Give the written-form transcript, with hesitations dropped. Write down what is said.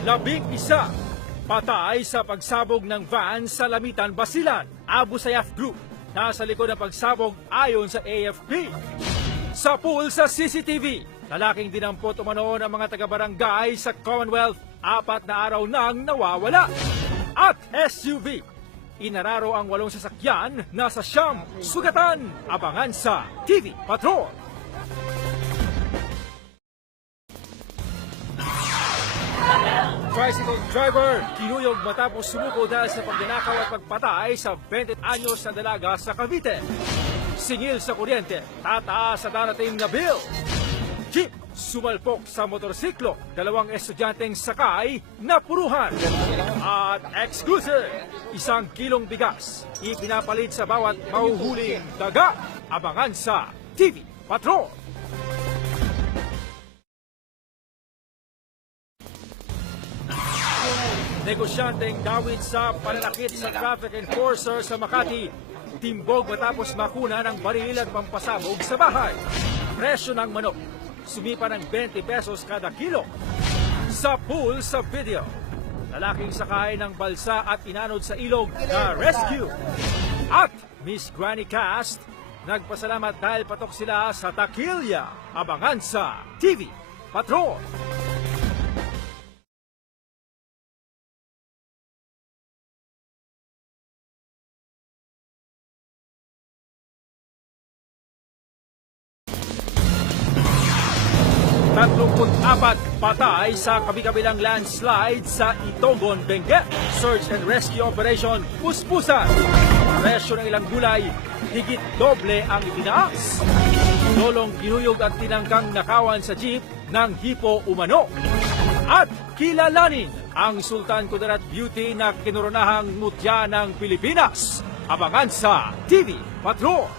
11 patay sa pagsabog ng van sa Lamitan, Basilan. Abu Sayyaf Group nasa likod ng pagsabog ayon sa AFP. Sa pool sa CCTV, lalaking dinampot umano ng mga taga-barangay sa Commonwealth, 4 na araw nang nawawala. At SUV, inararo ang 8 sasakyan na sa siyam sugatan. Abangan sa TV Patrol. Tricycle driver kinuyog matapos sumuko dahil sa pagnanakaw at pagpatay sa 20 anyos na dalaga sa Cavite. Singil sa kuryente, tataas sa darating na bill. Jeep sumalpok sa motorsiklo, 2 estudyanteng sakay napuruhan. At exclusive, 1 kilong bigas ipinapalit sa bawat mahuhuling daga. Abangan sa TV Patrol. Negosyanteng dawit sa pananakit sa traffic enforcer sa Makati. Timbog matapos makuna ng baril at pampasabog sa bahay. Presyo ng manok, sumipa ng 20 pesos kada kilo. Sa pool sa video, lalaking sakay ng balsa at inanod sa ilog na rescue. At Miss Granny Cast, nagpasalamat dahil patok sila sa Takilya. Abangan sa TV Patrol. Apat patay sa kabi-kabilang landslide sa Itogon, Benguet. Search and rescue operation puspusan. Presyo ng ilang gulay, higit doble ang itinaas. Lolong kinuyog at tinangkang nakawan sa jeep ng hipo umano. At kilalanin ang Sultan Kudarat Beauty na kinuronahang mutya ng Pilipinas. Abangan sa TV Patrol.